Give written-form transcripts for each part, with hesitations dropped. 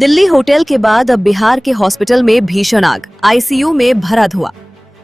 Delhi hotel के बाद अब बिहार के हॉस्पिटल में भीषण आग, आईसीयू में भरा धुआं।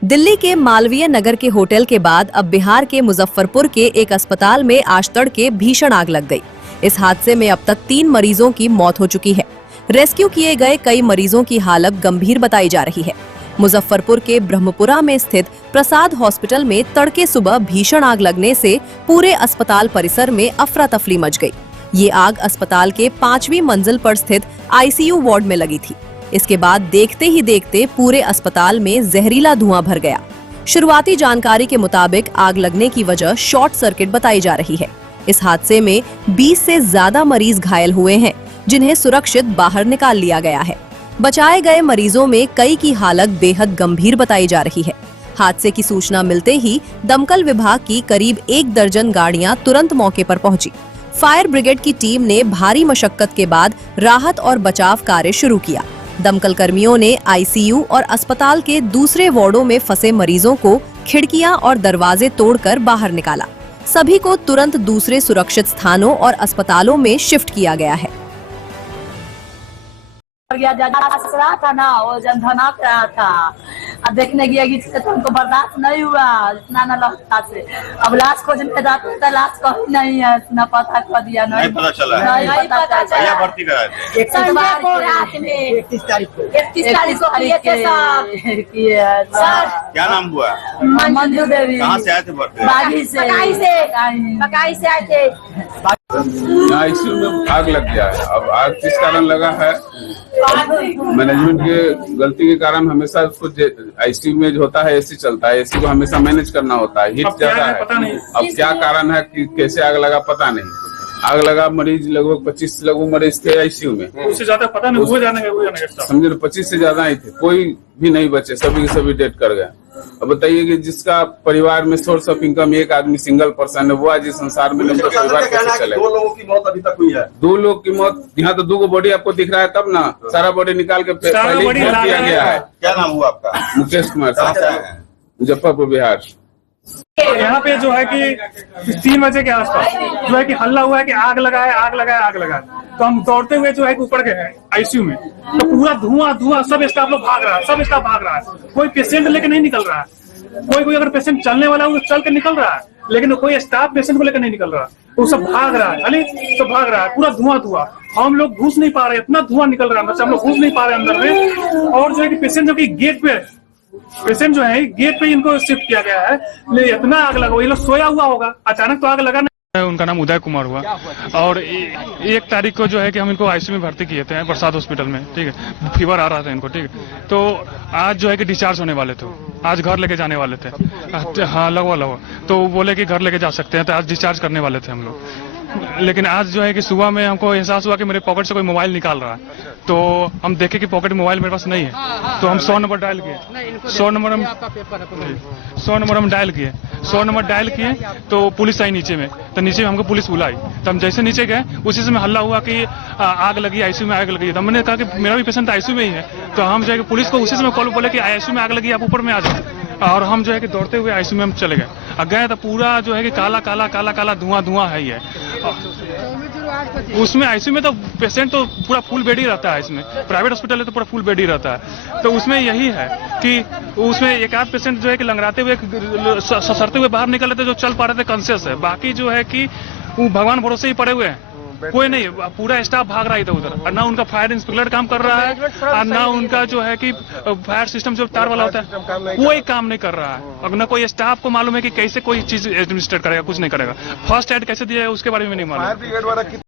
दिल्ली के मालवीय नगर के होटल के बाद अब बिहार के मुजफ्फरपुर के एक अस्पताल में आज तड़के भीषण आग लग गई। इस हादसे में अब तक 3 मरीजों की मौत हो चुकी है। रेस्क्यू किए गए कई मरीजों की हालत गंभीर बताई जा रही है। मुजफ्फरपुर के ब्रह्मपुरा में स्थित प्रसाद हॉस्पिटल में तड़के सुबह भीषण आग लगने से पूरे अस्पताल परिसर में अफरा तफरी मच गई। ये आग अस्पताल के 5वीं मंजिल पर स्थित आईसीयू वार्ड में लगी थी। इसके बाद देखते ही देखते पूरे अस्पताल में जहरीला धुआं भर गया। शुरुआती जानकारी के मुताबिक आग लगने की वजह शॉर्ट सर्किट बताई जा रही है। इस हादसे में 20 से ज्यादा मरीज घायल हुए हैं, जिन्हें सुरक्षित बाहर निकाल लिया गया है। बचाए गए मरीजों में कई की हालत बेहद गंभीर बताई जा रही है। हादसे की सूचना मिलते ही दमकल विभाग की करीब 1 दर्जन गाड़ियां तुरंत मौके पर पहुंची। फायर ब्रिगेड की टीम ने भारी मशक्कत के बाद राहत और बचाव कार्य शुरू किया। दमकल कर्मियों ने आईसीयू और अस्पताल के दूसरे वार्डों में फंसे मरीजों को खिड़कियां और दरवाजे तोड़कर बाहर निकाला। सभी को तुरंत दूसरे सुरक्षित स्थानों और अस्पतालों में शिफ्ट किया गया है। था ना, वो जन धनाक रहा था। अब देखने गया कि तो हमको बर्दाश्त नहीं हुआ इतना न लगता से। अब लाश खोजने जाते तो लाश कहीं नहीं है, न पता कर दिया नहीं पता चला। नहीं पता चला। भर्ती कराए थे 31 को रात में 31 तारीख को किए थे सर। क्या नाम हुआ? मंजू देवी। कहाँ से आए थे? बागी से आए थे। आईसीयू में आग लग गया है। अब आग किस कारण लगा है? मैनेजमेंट के गलती के कारण हमेशा उसको आईसीयू में जो होता है एसी चलता है, एसी को हमेशा मैनेज करना होता है, हीट ज्यादा है। अब क्या कारण है कि कैसे आग लगा पता नहीं। आग लगा, मरीज लगभग 25 मरीज थे आईसीयू में। उससे ज्यादा पता नहीं हुए जाने समझे 25 से ज्यादा ही थे, कोई भी नहीं बचे, सभी के सभी डेथ कर गए। अब बताइए कि जिसका परिवार में सोर्स ऑफ इनकम एक आदमी सिंगल पर्सन है, वो आज इस संसार में परिवार कैसे चले? 2 लोगों की मौत अभी तक हुई है। 2 लोग की मौत। यहाँ तो 2 बॉडी आपको दिख रहा है, तब ना सारा बॉडी निकाल के पहले ही किया गया है। क्या नाम हुआ आपका? मुकेश कुमार, मुजफ्फरपुर बिहार। यहाँ पे जो है कि 3 बजे के आसपास जो है कि हल्ला हुआ है कि आग लगा है। तो हम दौड़ते हुए जो है ऊपर गए हैं आईसीयू में, तो पूरा धुआं सब स्टाफ लोग भाग रहा है। कोई पेशेंट लेके नहीं निकल रहा है। कोई अगर पेशेंट चलने वाला है वो चल के निकल रहा है, लेकिन कोई स्टाफ पेशेंट को लेकर नहीं निकल रहा। वो सब भाग रहा है, पूरा धुआं। हम लोग घुस नहीं पा रहे, इतना धुआं निकल रहा है, हम लोग घुस नहीं पा रहे अंदर में। और जो है कि पेशेंट जो कि गेट पे इनको शिफ्ट किया गया है। इतना आग लगा, ये लोग सोया हुआ होगा, अचानक तो आग लगा नहीं। उनका नाम उदय कुमार हुआ और 1 तारीख को जो है कि हम इनको आईसीयू में भर्ती किए थे प्रसाद हॉस्पिटल में, ठीक है। फीवर आ रहा था इनको, ठीक है। तो आज जो है कि डिस्चार्ज होने वाले थे, आज घर लेके जाने वाले थे। हाँ, लगवा तो बोले कि घर लेके जा सकते हैं, तो आज डिस्चार्ज करने वाले थे हम लोग। लेकिन आज जो है कि सुबह में हमको एहसास हुआ कि मेरे पॉकेट से कोई मोबाइल निकाल रहा है। तो हम देखे कि पॉकेट मोबाइल मेरे पास नहीं है, तो हम 100 नंबर डायल किए। 100 नंबर डायल किए तो पुलिस आई नीचे में। तो नीचे में हमको पुलिस बुलाई, तो हम जैसे नीचे गए उसी समय हल्ला हुआ कि आग लगी, आईसीयू में आग लगी। तो हमने कहा कि मेरा भी पेशेंट आईसीयू में ही है। तो हम जो है कि पुलिस को उसी समय कॉल बोले कि आईसीयू में आग लगी, आप ऊपर में आ जाओ। और हम जो है कि दौड़ते हुए आईसीयू में हम चले गए। गए तो पूरा जो है कि काला धुआं है ही है। उसमें आईसीयू में तो पेशेंट तो पूरा फुल बेड ही रहता है। इसमें प्राइवेट हॉस्पिटल है तो पूरा फुल बेड ही रहता है। तो उसमें यही है कि उसमें एक आध पेशेंट जो है कि लंगड़ाते हुए ससरते हुए बाहर निकल रहे थे, जो चल पा रहे थे, कॉन्शियस है। बाकी जो है कि वो भगवान भरोसे ही पड़े हुए हैं, कोई नहीं। पूरा स्टाफ भाग रहा है इधर उधर, और ना उनका फायर इंस्पेक्टर काम कर रहा है, और ना उनका जो है कि फायर सिस्टम जो तार वाला होता है कोई काम नहीं कर रहा है। और ना कोई स्टाफ को मालूम है कि कैसे कोई चीज एडमिनिस्ट्रेट करेगा, कुछ नहीं करेगा। फर्स्ट एड कैसे दिया है उसके बारे में नहीं मालूम।